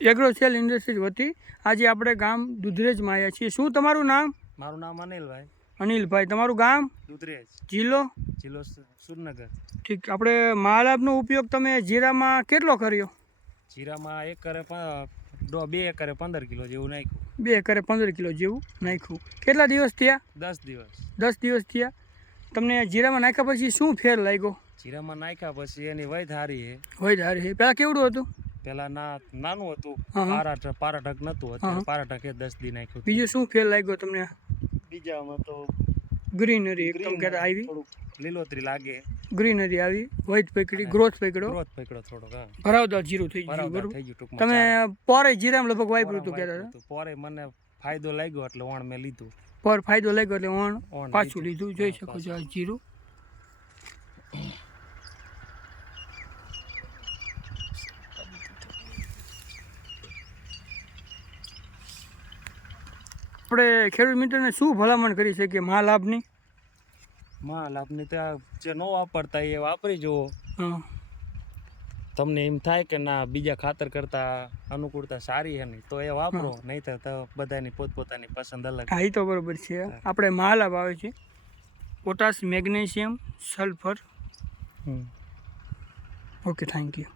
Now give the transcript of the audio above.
Agrocel industries વતી આજે આપણે ગામ દુધરેજમાં આવ્યા છીએ. શું તમારું નામ? મારું નામ અનિલભાઈ. અનિલભાઈ, તમારું ગામ? દુધરેજ. જિલ્લો? જિલ્લો સુરનગર. ઠીક. આપણે મહાલાભનો ઉપયોગ તમે જીરામાં કેટલો કર્યો? જીરામાં 2 એકરે 15 કિલો જેવું નાખ્યું. 2 એકરે 15 કિલો જેવું નાખ્યું. કેટલા દિવસ થયા? 10 દિવસ. 10 દિવસ થયા. તમને જીરામાં નાખ્યા પછી શું ફેર લાગ્યો? જીરામાં નાખ્યા પછી એની વય ધારી છે. વય ધારી છે. પહેલાં કેવડું હતું? પેલા નાનું હતું, પારાઢક નતું. અત્યારે પારાઢક 10 દી નાખ્યું. બીજું શું ફેર લાગ્યો તમને? બીજામાં તો ગ્રીનરી એકદમ ક્યારે આવી, લીલોતરી લાગે, ગ્રીનરી આવી, વ્હાઈટ પકડી, ગ્રોથ પકડ્યો થોડોક. ભરાવદાર જીરું થઈ ગયું. બરોબર. તમે પોરે જીરામાં લગભગ વાપર્યું હતું ક્યારે? પોરે મને ફાયદો લાગ્યો એટલે ઓણ મેં લીધું. પર ફાયદો લાગ્યો એટલે ઓણ પાછું લીધું. જોઈ શકો છો આ જીરું. આપણે ખેડૂત મિત્રને શું ભલામણ કરી શકીએ મહાલાભની? મહાલાભની ત્યાં જે ન વાપરતા એ વાપરી જુઓ. તમને એમ થાય કે ના બીજા ખાતર કરતાં અનુકૂળતા સારી છે નહીં તો એ વાપરો, નહીં તો બધાની પોતપોતાની પસંદ અલગ. હા, એ તો બરાબર છે. આપણે મહાલાભ આવે છે potash, magnesium, sulphur. Okay, thank you.